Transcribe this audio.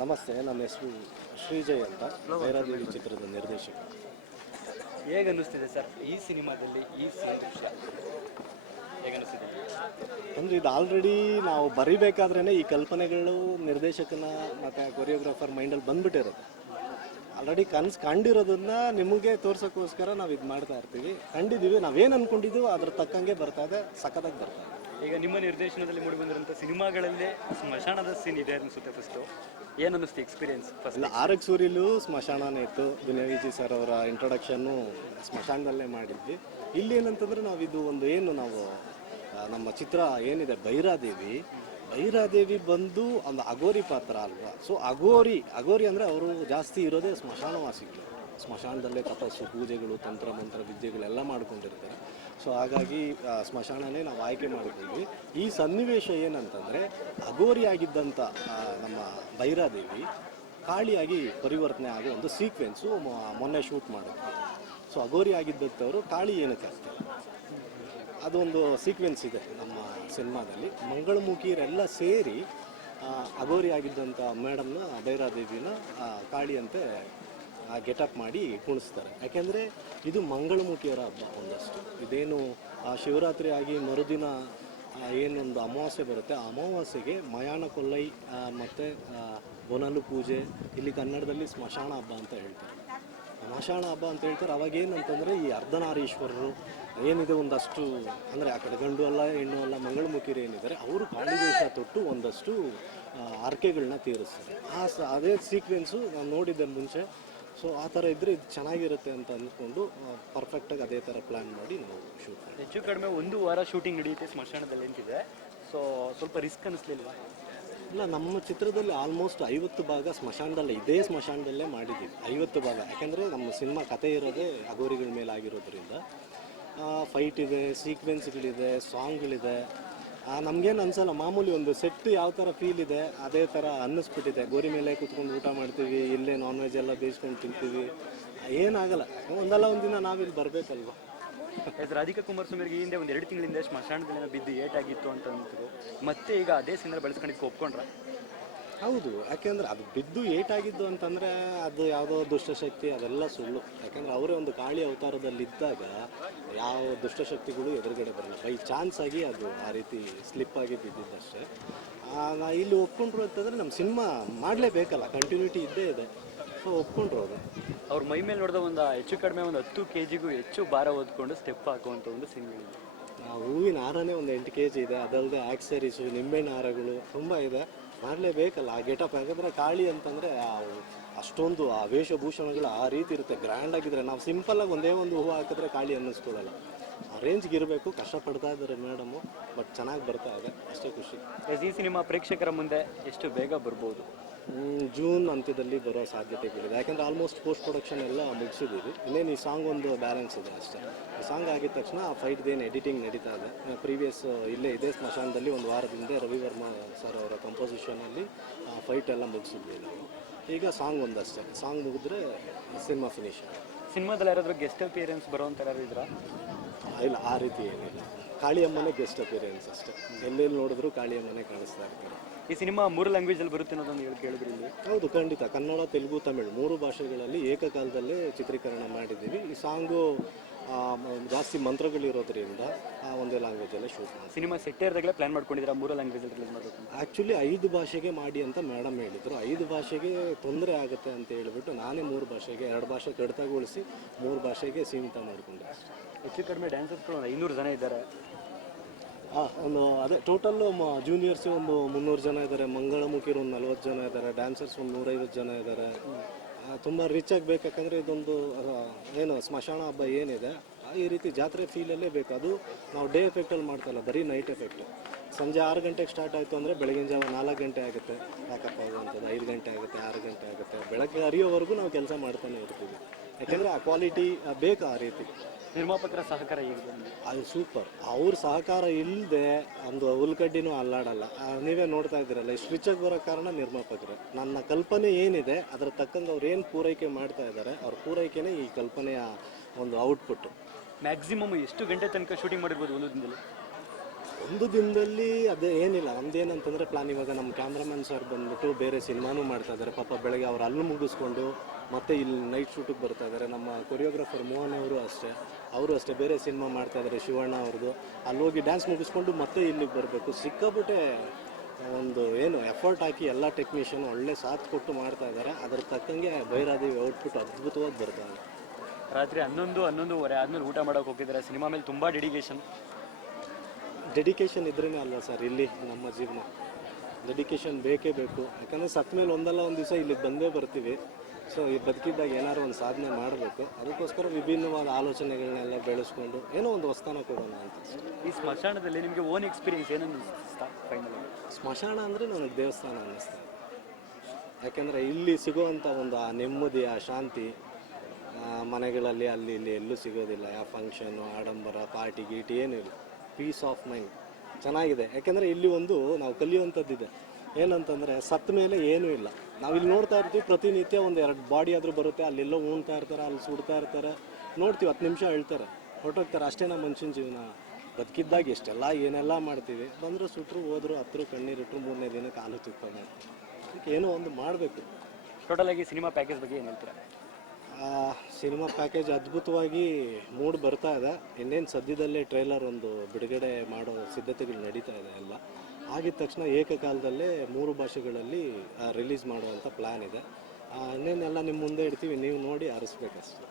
ನಮಸ್ತೆ, ನನ್ನ ಹೆಸರು ಶ್ರೀಜಯ್ ಅಂತ, ಭೈರಾದೇವಿ ಚಿತ್ರದ ನಿರ್ದೇಶಕ. ಹೇಗೆ ಅನ್ನಿಸ್ತಿದೆ ಸರ್ ಈ ಸಿನಿಮಾದಲ್ಲಿ ಈ ದೃಶ್ಯ ಹೇಗೆ ಅನ್ನಿಸ್ತಿದೆ? ಅಂದರೆ ಇದು ಆಲ್ರೆಡಿ ನಾವು ಬರಿಬೇಕಾದ್ರೇ ಈ ಕಲ್ಪನೆಗಳು ನಿರ್ದೇಶಕನ ಮತ್ತು ಕೊರಿಯೋಗ್ರಾಫರ್ ಮೈಂಡಲ್ಲಿ ಬಂದ್ಬಿಟ್ಟಿರುತ್ತೆ. ಆಲ್ರೆಡಿ ಕನಸು ಕಂಡಿರೋದನ್ನ ನಿಮಗೆ ತೋರ್ಸೋಕ್ಕೋಸ್ಕರ ನಾವು ಇದು ಮಾಡ್ತಾ ಇರ್ತೀವಿ. ಕಂಡಿದ್ದೀವಿ, ನಾವೇನು ಅಂದ್ಕೊಂಡಿದ್ದೀವೋ ಅದ್ರ ತಕ್ಕಂಗೆ ಬರ್ತಾ ಇದೆ, ಸಖತ್ತಾಗಿ ಬರ್ತಾ ಇದೆ. ಈಗ ನಿಮ್ಮ ನಿರ್ದೇಶನದಲ್ಲಿ ಮೂಡಿಬಂದಿರುವಂಥ ಸಿನಿಮಾಗಳಲ್ಲೇ ಸ್ಮಶಾನದ ಸೀನ್ ಇದೆ ಅನಿಸುತ್ತೆ. ಫಸ್ಟು ಏನು ಅನ್ನಿಸ್ತು ಎಕ್ಸ್ಪೀರಿಯನ್ಸ್? ಫಸ್ಟ್ ಆರಕ್ ಸೂರಿಲೂ ಸ್ಮಶಾನನೇ ಇತ್ತು. ವಿನಯ್ ಸರ್ ಅವರ ಇಂಟ್ರೊಡಕ್ಷನ್ನು ಸ್ಮಶಾನದಲ್ಲೇ ಮಾಡಿದ್ವಿ. ಇಲ್ಲಿ ಏನಂತಂದರೆ ನಾವು ಇದು ಒಂದು ಏನು ನಾವು ನಮ್ಮ ಚಿತ್ರ ಏನಿದೆ ಭೈರಾದೇವಿ ಬಂದು ಒಂದು ಅಗೋರಿ ಪಾತ್ರ ಅಲ್ವಾ. ಸೊ ಅಗೋರಿ ಅಂದರೆ ಅವರು ಜಾಸ್ತಿ ಇರೋದೇ ಸ್ಮಶಾನವಾಸಿಗಳು. ಸ್ಮಶಾನದಲ್ಲೇ ತಪಸ್ಸು, ಪೂಜೆಗಳು, ತಂತ್ರ ಮಂತ್ರ ವಿದ್ಯೆಗಳೆಲ್ಲ ಮಾಡ್ಕೊಂಡಿರ್ತಾರೆ. ಸೊ ಹಾಗಾಗಿ ಸ್ಮಶಾನನೇ ನಾವು ಆಯ್ಕೆ ಮಾಡಿಕೊಂಡ್ವಿ. ಈ ಸನ್ನಿವೇಶ ಏನಂತಂದರೆ ಅಗೋರಿಯಾಗಿದ್ದಂಥ ನಮ್ಮ ಭೈರಾದೇವಿ ಕಾಳಿಯಾಗಿ ಪರಿವರ್ತನೆ ಆಗೋ ಒಂದು ಸೀಕ್ವೆನ್ಸು ಮೊನ್ನೆ ಶೂಟ್ ಮಾಡಿದ್ವಿ. ಸೊ ಅಗೋರಿ ಆಗಿದ್ದಂಥವರು ಕಾಳಿ ಏನಕ್ಕೆ ಆಗ್ತಾರೆ, ಅದೊಂದು ಸೀಕ್ವೆನ್ಸ್ ಇದೆ ನಮ್ಮ ಸಿನಿಮಾದಲ್ಲಿ. ಮಂಗಳಮುಖಿಯರೆಲ್ಲ ಸೇರಿ ಅಗೋರಿ ಆಗಿದ್ದಂಥ ಮೇಡಮ್ನ ಭೈರಾದೇವಿನ ಕಾಳಿಯಂತೆ ಗೆಟಪ್ ಮಾಡಿ ಕುಣಿಸ್ತಾರೆ. ಯಾಕೆಂದರೆ ಇದು ಮಂಗಳಮುಖಿಯರ ಹಬ್ಬ ಒಂದಷ್ಟು. ಇದೇನು ಶಿವರಾತ್ರಿ ಆಗಿ ಮರುದಿನ ಏನೊಂದು ಅಮಾವಾಸ್ಯೆ ಬರುತ್ತೆ, ಆ ಅಮಾವಾಸ್ಯೆಗೆ ಮಯಾನ ಕೊಲ್ಲೈ ಮತ್ತು ಬೊನಲು ಪೂಜೆ, ಇಲ್ಲಿ ಕನ್ನಡದಲ್ಲಿ ಸ್ಮಶಾನ ಹಬ್ಬ ಅಂತ ಹೇಳ್ತಾರೆ. ಸ್ಮಶಾನ ಹಬ್ಬ ಅಂತ ಹೇಳ್ತಾರೆ. ಅವಾಗೇನಂತಂದರೆ ಈ ಅರ್ಧನಾರೀಶ್ವರರು ಏನಿದೆ ಒಂದಷ್ಟು, ಅಂದರೆ ಆ ಕಡೆ ಗಂಡು ಅಲ್ಲ ಹೆಣ್ಣು ಅಲ್ಲ ಮಂಗಳಮುಖಿಯರು ಏನಿದ್ದಾರೆ ಅವರು ಕಾಳಿವೇಷ ತೊಟ್ಟು ಒಂದಷ್ಟು ಹರಕೆಗಳನ್ನ ತೀರಿಸ್ತಾರೆ. ಅದೇ ಸೀಕ್ವೆನ್ಸು ನಾನು ನೋಡಿದ್ದೆ ಮುಂಚೆ. ಸೊ ಆ ಥರ ಇದ್ದರೆ ಇದು ಚೆನ್ನಾಗಿರುತ್ತೆ ಅಂತ ಅಂದ್ಕೊಂಡು ಪರ್ಫೆಕ್ಟಾಗಿ ಅದೇ ಥರ ಪ್ಲ್ಯಾನ್ ಮಾಡಿ ನಾವು ಶೂಟ್ ಮಾಡಿ. ಹೆಚ್ಚು ಕಡಿಮೆ 1 ವಾರ ಶೂಟಿಂಗ್ ನಡೆಯುತ್ತೆ ಸ್ಮಶಾನದಲ್ಲಿ ಅಂತಿದೆ. ಸೊ ಸ್ವಲ್ಪ ರಿಸ್ಕ್ ಅನ್ನಿಸ್ಲಿಲ್ವಾ? ಇಲ್ಲ, ನಮ್ಮ ಚಿತ್ರದಲ್ಲಿ ಆಲ್ಮೋಸ್ಟ್ 50 ಭಾಗ ಸ್ಮಶಾನದಲ್ಲೇ, ಇದೇ ಸ್ಮಶಾನದಲ್ಲೇ ಮಾಡಿದ್ದೀವಿ. 50 ಭಾಗ. ಯಾಕೆಂದರೆ ನಮ್ಮ ಸಿನಿಮಾ ಕಥೆ ಇರೋದೇ ಅಗೋರಿಗಳ ಮೇಲೆ ಆಗಿರೋದ್ರಿಂದ ಫೈಟ್ ಇದೆ, ಸೀಕ್ವೆನ್ಸ್ಗಳಿದೆ, ಸಾಂಗ್ಗಳಿದೆ. ನಮಗೇನು ಅನ್ಸಲ್ಲ, ಮಾಮೂಲಿ ಒಂದು ಸೆಟ್ ಯಾವ ಥರ ಫೀಲ್ ಇದೆ ಅದೇ ಥರ ಅನ್ನಿಸ್ಬಿಟ್ಟಿದೆ. ಗೋರಿ ಮೇಲೆ ಕೂತ್ಕೊಂಡು ಊಟ ಮಾಡ್ತೀವಿ, ಇಲ್ಲೇ ನಾನ್ ವೆಜ್ ಎಲ್ಲ ಬೇಯಿಸ್ಕೊಂಡು ತಿಂತೀವಿ, ಏನಾಗಲ್ಲ. ಒಂದಲ್ಲ ಒಂದಿನ ನಾವಿಲ್ಲಿ ಬರಬೇಕಲ್ವ. ರಾಧಿಕಾ ಕುಮಾರಸ್ವಾಮಿಗೆ ಈ ಹಿಂದೆ 2 ತಿಂಗಳಿಂದ ಸ್ಮಶಾನದಲ್ಲಿ ಬಿದ್ದು ಏಟಾಗಿತ್ತು ಅಂತ ಅಂತಿದ್ರು. ಮತ್ತೆ ಈಗ ಅದೇ ಸಿನಿಮಾ ಬೆಳೆಸ್ಕೊಂಡಿದ್ದು ಒಪ್ಕೊಂಡ್ರ? ಹೌದು, ಯಾಕೆಂದರೆ ಅದು ಬಿದ್ದು ಏಟಾಗಿದ್ದು ಅಂತಂದರೆ ಅದು ಯಾವುದೋ ದುಷ್ಟಶಕ್ತಿ, ಅದೆಲ್ಲ ಸುಳ್ಳು. ಯಾಕೆಂದರೆ ಅವರೇ ಒಂದು ಕಾಳಿ ಅವತಾರದಲ್ಲಿದ್ದಾಗ ಯಾವ ದುಷ್ಟಶಕ್ತಿಗಳು ಎದುರುಗಡೆ ಬರಲ್ಲ. ಬೈ ಚಾನ್ಸ್ ಆಗಿ ಅದು ಆ ರೀತಿ ಸ್ಲಿಪ್ ಆಗಿ ಬಿದ್ದಿದ್ದಷ್ಟೇ. ನಾ ಇಲ್ಲಿ ಒಪ್ಕೊಂಡ್ರು ಅಂತಂದರೆ ನಮ್ಮ ಸಿನಿಮಾ ಮಾಡಲೇಬೇಕಲ್ಲ, ಕಂಟಿನ್ಯೂಟಿ ಇದ್ದೇ ಇದೆ. ಸೊ ಒಪ್ಕೊಂಡ್ರು ಅದು. ಅವ್ರ ಮೈ ಮೇಲೆ ನೋಡಿದ ಒಂದು ಹೆಚ್ಚು ಕಡಿಮೆ ಒಂದು 10 kg ಹೆಚ್ಚು ಭಾರ ಓದ್ಕೊಂಡು ಸ್ಟೆಪ್ ಹಾಕುವಂಥ ಒಂದು ಸಿನಿಮಾ ಇದೆ. ಹೂವಿನ ಹಾರನೇ ಒಂದು 8 kg ಇದೆ. ಅದಲ್ಲದೆ ಆಕ್ಸರೀಸು, ನಿಂಬೆಹಣ್ಣು ಹಾರಗಳು ತುಂಬ ಇದೆ. ಮಾಡಲೇಬೇಕಲ್ಲ ಆ ಗೆಟಪ್. ಯಾಕಂದರೆ ಕಾಳಿ ಅಂತಂದರೆ ಅಷ್ಟೊಂದು ಆ ವೇಷಭೂಷಣಗಳು ಆ ರೀತಿ ಇರುತ್ತೆ, ಗ್ರ್ಯಾಂಡ್ ಆಗಿದ್ರೆ. ನಾವು ಸಿಂಪಲ್ಲಾಗಿ ಒಂದೇ ಒಂದು ಹೂವು ಹಾಕಿದ್ರೆ ಕಾಳಿ ಅನ್ನಿಸ್ಕೊಳ್ಳಲ್ಲ. ಆ ರೇಂಜ್ಗೆ ಇರಬೇಕು. ಕಷ್ಟಪಡ್ತಾ ಇದ್ದಾರೆ ಮೇಡಮು, ಬಟ್ ಚೆನ್ನಾಗಿ ಬರ್ತಾ ಇದೆ, ಅಷ್ಟೇ ಖುಷಿ. ಈ ಸಿನಿಮಾ ಪ್ರೇಕ್ಷಕರ ಮುಂದೆ ಎಷ್ಟು ಬೇಗ ಬರ್ಬೋದು? ಜೂನ್ ಅಂತ್ಯದಲ್ಲಿ ಬರೋ ಸಾಧ್ಯತೆಗಳಿದೆ. ಯಾಕೆಂದರೆ ಆಲ್ಮೋಸ್ಟ್ ಪೋಸ್ಟ್ ಪ್ರೊಡಕ್ಷನ್ ಎಲ್ಲ ಮುಗಿಸಿದ್ದೀವಿ. ಇನ್ನೇನು ಈ ಸಾಂಗ್ ಒಂದು ಬ್ಯಾಲೆನ್ಸ್ ಇದೆ ಅಷ್ಟೇ. ಈ ಸಾಂಗ್ ಆಗಿದ ತಕ್ಷಣ ಆ ಫೈಟ್ದೇನು ಎಡಿಟಿಂಗ್ ನಡೀತಾ ಇದೆ. ಪ್ರೀವಿಯಸ್ ಇದೇ ಸ್ಮಶಾನದಲ್ಲಿ ಒಂದು ವಾರದಿಂದ ರವಿವರ್ಮ ಸರ್ ಅವರ ಕಂಪೋಸಿಷನಲ್ಲಿ ಫೈಟ್ ಎಲ್ಲ ಮುಗಿಸಿದ್ವಿ ನಾವು. ಈಗ ಸಾಂಗ್ ಒಂದಷ್ಟೇ. ಸಾಂಗ್ ಮುಗಿದ್ರೆ ಸಿನಿಮಾ ಫಿನಿಶ್ ಆಗುತ್ತೆ. ಸಿನಿಮಾದಲ್ಲಿ ಯಾರಾದರೂ ಗೆಸ್ಟ್ ಅಪಿಯರೆನ್ಸ್ ಬರೋವಂಥ ಯಾರು ಇದ್ರಾ? ಇಲ್ಲ, ಆ ರೀತಿ ಏನಿಲ್ಲ. ಕಾಳಿಯಮ್ಮನೇ ಗೆಸ್ಟ್ ಅಪಿಯರೆನ್ಸ್ ಅಷ್ಟೇ. ಎಲ್ಲೆಲ್ಲಿ ನೋಡಿದ್ರು ಕಾಳಿಯಮ್ಮನೇ ಕಾಣಿಸ್ತಾ ಇರ್ತಾರೆ. ಈ ಸಿನಿಮಾ 3 ಲ್ಯಾಂಗ್ವೇಜಲ್ಲಿ ಬರುತ್ತೆ ಅನ್ನೋದೊಂದು ಕೇಳಿದ್ರಿ ಇಲ್ಲಿ? ಹೌದು, ಖಂಡಿತ. ಕನ್ನಡ, ತೆಲುಗು, ತಮಿಳು 3 ಭಾಷೆಗಳಲ್ಲಿ ಏಕಕಾಲದಲ್ಲೇ ಚಿತ್ರೀಕರಣ ಮಾಡಿದ್ದೀವಿ. ಈ ಸಾಂಗು ಜಾಸ್ತಿ ಮಂತ್ರಗಳಿರೋದ್ರಿಂದ ಒಂದೇ ಲ್ಯಾಂಗ್ವೇಜಲ್ಲೇ ಶೂಟ್ ಮಾಡಿ. ಸಿನಿಮಾ ಸೆಟ್ ಇರೋದಾಗಲೇ ಪ್ಲ್ಯಾನ್ ಮಾಡ್ಕೊಂಡಿದ್ದೀರಾ 3 ಲ್ಯಾಂಗ್ವೇಜಲ್ಲಿ ರಿಲೀಸ್ ಮಾಡಬೇಕು? ಆ್ಯಕ್ಚುಲಿ 5 ಭಾಷೆಗೆ ಮಾಡಿ ಅಂತ ಮೇಡಮ್ ಹೇಳಿದರು. 5 ಭಾಷೆಗೆ ತೊಂದರೆ ಆಗುತ್ತೆ ಅಂತ ಹೇಳಿಬಿಟ್ಟು ನಾನೇ 3 ಭಾಷೆಗೆ, 2 ಭಾಷೆ ಕಡಿತಗೊಳಿಸಿ 3 ಭಾಷೆಗೆ ಸೀಮಿತ ಮಾಡಿಕೊಂಡೆ ಅಷ್ಟೇ. ಹೆಚ್ಚು ಕಡಿಮೆ ಡ್ಯಾನ್ಸರ್ಸ್ಗಳು 500 ಜನ ಇದ್ದಾರೆ. ಒಂದು ಅದೇ ಟೋಟಲ್ಲು ಜೂನಿಯರ್ಸು ಒಂದು 300 ಜನ ಇದ್ದಾರೆ, ಮಂಗಳಮುಖಿರು ಒಂದು 40 ಜನ ಇದ್ದಾರೆ, ಡ್ಯಾನ್ಸರ್ಸ್ ಒಂದು 150 ಜನ ಇದ್ದಾರೆ. ತುಂಬ ರಿಚ್ ಆಗಬೇಕು. ಯಾಕಂದರೆ ಇದೊಂದು ಏನು ಸ್ಮಶಾನ ಹಬ್ಬ ಏನಿದೆ ಈ ರೀತಿ ಜಾತ್ರೆ ಫೀಲಲ್ಲೇ ಬೇಕು. ಅದು ನಾವು ಡೇ ಎಫೆಕ್ಟಲ್ಲಿ ಮಾಡ್ತಾಯಿಲ್ಲ, ಬರೀ ನೈಟ್ ಎಫೆಕ್ಟು. ಸಂಜೆ 6 ಗಂಟೆಗೆ ಸ್ಟಾರ್ಟ್ ಆಯಿತು ಅಂದರೆ ಬೆಳಗಿನ ಜಾವ 4 ಗಂಟೆ ಆಗುತ್ತೆ ಪ್ಯಾಕಪ್ ಆಗುವಂಥದ್ದು, 5 ಗಂಟೆ ಆಗುತ್ತೆ, 6 ಗಂಟೆ ಆಗುತ್ತೆ. ಬೆಳಗ್ಗೆ ಅರಿಯೋವರೆಗೂ ನಾವು ಕೆಲಸ ಮಾಡ್ತಾನೆ ಇರ್ತೀವಿ. ಯಾಕೆಂದರೆ ಆ ಕ್ವಾಲಿಟಿ ಬೇಕು ಆ ರೀತಿ. ನಿರ್ಮಾಪಕರ ಸಹಕಾರ ಹೇಗಿದೆ? ಅದು ಸೂಪರ್. ಅವ್ರ ಸಹಕಾರ ಇಲ್ಲದೆ ಒಂದು ಹುಲ್ಕಡ್ಡಿನೂ ಅಲ್ಲಾಡಲ್ಲ. ನೀವೇ ನೋಡ್ತಾ ಇದ್ದೀರಲ್ಲ, ಇಷ್ಟು ರಿಚಾಗಿ ಬರೋ ಕಾರಣ ನಿರ್ಮಾಪಕರು. ನನ್ನ ಕಲ್ಪನೆ ಏನಿದೆ ಅದರ ತಕ್ಕಂಗೆ ಅವ್ರು ಏನು ಪೂರೈಕೆ ಮಾಡ್ತಾ ಇದ್ದಾರೆ, ಅವ್ರ ಪೂರೈಕೆನೇ ಈ ಕಲ್ಪನೆಯ ಒಂದು ಔಟ್ಪುಟ್ಟು. ಮ್ಯಾಕ್ಸಿಮಮ್ ಎಷ್ಟು ಗಂಟೆ ತನಕ ಶೂಟಿಂಗ್ ಮಾಡಿರ್ಬೋದು ಒಂದು ದಿನದಲ್ಲಿ? ಒಂದು ದಿನದಲ್ಲಿ ಅದೇ ಏನಿಲ್ಲ, ನಮ್ದೇನಂತಂದರೆ ಪ್ಲಾನ್ ಇವಾಗ ನಮ್ಮ ಕ್ಯಾಮ್ರಾಮನ್ ಸರ್ ಬಂದ್ಬಿಟ್ಟು ಬೇರೆ ಸಿನಿಮಾನೂ ಮಾಡ್ತಾ ಇದ್ದಾರೆ. ಪಾಪ ಬೆಳಗ್ಗೆ ಅವ್ರು ಅಲ್ಲಿ ಮುಗಿಸ್ಕೊಂಡು ಮತ್ತೆ ಇಲ್ಲಿ ನೈಟ್ ಶೂಟಿಗೆ ಬರ್ತಾ ಇದ್ದಾರೆ. ನಮ್ಮ ಕೊರಿಯೋಗ್ರಾಫರ್ ಮೋಹನ್ ಅವರು ಅಷ್ಟೇ ಬೇರೆ ಸಿನಿಮಾ ಮಾಡ್ತಾ ಇದ್ದಾರೆ, ಶಿವಣ್ಣ ಅವ್ರದ್ದು. ಅಲ್ಲಿ ಹೋಗಿ ಡ್ಯಾನ್ಸ್ ಮುಗಿಸ್ಕೊಂಡು ಮತ್ತೆ ಇಲ್ಲಿಗೆ ಬರಬೇಕು. ಸಿಕ್ಕಾಬಿಟ್ಟೆ ಒಂದು ಏನು ಎಫರ್ಟ್ ಹಾಕಿ ಎಲ್ಲ ಟೆಕ್ನಿಷಿಯನ್ ಒಳ್ಳೆ ಸಾಥ್ ಕೊಟ್ಟು ಮಾಡ್ತಾ ಇದ್ದಾರೆ. ಅದ್ರ ತಕ್ಕಂಗೆ ಭೈರಾದೇವಿ ಔಟ್ಪುಟ್ ಅದ್ಭುತವಾಗಿ ಬರ್ತಾ ಇದೆ. ರಾತ್ರಿ 11-11:30 ಆದಮೇಲೆ ಊಟ ಮಾಡೋಕೆ ಹೋಗಿದ್ದಾರೆ. ಸಿನಿಮಾ ಮೇಲೆ ತುಂಬ ಡೆಡಿಕೇಶನ್ ಇದ್ರೇ ಅಲ್ವಾ ಸರ್ ಇಲ್ಲಿ ನಮ್ಮ ಜೀವನ. ಡೆಡಿಕೇಶನ್ ಬೇಕೇ ಬೇಕು. ಯಾಕಂದರೆ ಸತ್ತ ಮೇಲೆ ಒಂದಲ್ಲ ಒಂದು ದಿವಸ ಇಲ್ಲಿಗೆ ಬಂದೇ ಬರ್ತೀವಿ. ಸೊ ಈ ಬದುಕಿದ್ದಾಗ ಏನಾದ್ರು ಒಂದು ಸಾಧನೆ ಮಾಡಬೇಕು. ಅದಕ್ಕೋಸ್ಕರ ವಿಭಿನ್ನವಾದ ಆಲೋಚನೆಗಳನ್ನೆಲ್ಲ ಬೆಳೆಸ್ಕೊಂಡು ಏನೋ ಒಂದು ಹೊಸ್ತಾನ ಕೊಡೋಣ ಅಂತ. ಈ ಸ್ಮಶಾನದಲ್ಲಿ ನಿಮಗೆ ಓನ್ ಎಕ್ಸ್ಪೀರಿಯನ್ಸ್ ಏನನ್ನಿಸ್ತಾ ಫೈನಲ್? ಸ್ಮಶಾನ ಅಂದರೆ ನನಗೆ ದೇವಸ್ಥಾನ ಅನ್ನಿಸ್ತಾ. ಯಾಕೆಂದರೆ ಇಲ್ಲಿ ಸಿಗುವಂಥ ಒಂದು ಆ ನೆಮ್ಮದಿ, ಆ ಶಾಂತಿ ಮನೆಗಳಲ್ಲಿ ಅಲ್ಲಿ ಇಲ್ಲಿ ಎಲ್ಲೂ ಸಿಗೋದಿಲ್ಲ. ಯಾವ ಫಂಕ್ಷನು, ಆಡಂಬರ, ಪಾರ್ಟಿ ಗೀಟಿ ಏನೂ ಇಲ್ಲ. ಪೀಸ್ ಆಫ್ ಮೈಂಡ್ ಚೆನ್ನಾಗಿದೆ. ಯಾಕೆಂದರೆ ಇಲ್ಲಿ ಒಂದು ನಾವು ಕಲಿಯುವಂಥದ್ದಿದೆ. ಏನಂತಂದರೆ ಸತ್ತ ಮೇಲೆ ಏನೂ ಇಲ್ಲ. ನಾವು ಇಲ್ಲಿ ನೋಡ್ತಾ ಇರ್ತೀವಿ ಪ್ರತಿನಿತ್ಯ ಒಂದು 2 ಬಾಡಿ ಆದರೂ ಬರುತ್ತೆ. ಅಲ್ಲೆಲ್ಲೋ ಉಣ್ತಾ ಇರ್ತಾರೆ, ಅಲ್ಲಿ ಸುಡ್ತಾ ಇರ್ತಾರೆ, ನೋಡ್ತೀವಿ 10 ನಿಮಿಷ ಹೇಳ್ತಾರೆ, ಹೊರಟೋಗ್ತಾರೆ. ಅಷ್ಟೇ ನಮ್ಮ ಮನುಷ್ಯನ ಜೀವನ. ಬದುಕಿದ್ದಾಗ ಎಷ್ಟೆಲ್ಲ ಏನೆಲ್ಲ ಮಾಡ್ತೀವಿ, ಬಂದರೂ ಸುಟ್ಟರು ಹೋದ್ರು, ಹತ್ತರು ಕಣ್ಣೀರಿಟ್ಟರು, 3ನೇ ದಿನಕ್ಕೆ ಹಾಲು ತುಪ್ಪ ಮಾಡ್ತೀವಿ. ಅದಕ್ಕೆ ಏನೋ ಒಂದು ಮಾಡಬೇಕು. ಟೋಟಲಾಗಿ ಸಿನಿಮಾ ಪ್ಯಾಕೇಜ್ ಬಗ್ಗೆ ಏನು ಹೇಳ್ತೀರಾ? ಸಿನಿಮಾ ಪ್ಯಾಕೇಜ್ ಅದ್ಭುತವಾಗಿ ಮೂಡಿ ಬರ್ತಾ ಇದೆ. ಇನ್ನೇನು ಸದ್ಯದಲ್ಲೇ ಟ್ರೈಲರ್ ಒಂದು ಬಿಡುಗಡೆ ಮಾಡೋ ಸಿದ್ಧತೆಗಳು ನಡೀತಾ ಇದೆ. ಎಲ್ಲ ಆಗಿದ ತಕ್ಷಣ ಏಕಕಾಲದಲ್ಲೇ 3 ಭಾಷೆಗಳಲ್ಲಿ ರಿಲೀಸ್ ಮಾಡುವಂಥ ಪ್ಲ್ಯಾನ್ ಇದೆ. ಇನ್ನೇನೆಲ್ಲ ನಿಮ್ಮ ಮುಂದೆ ಇಡ್ತೀವಿ, ನೀವು ನೋಡಿ ಆರಿಸ್ಬೇಕಷ್ಟೆ.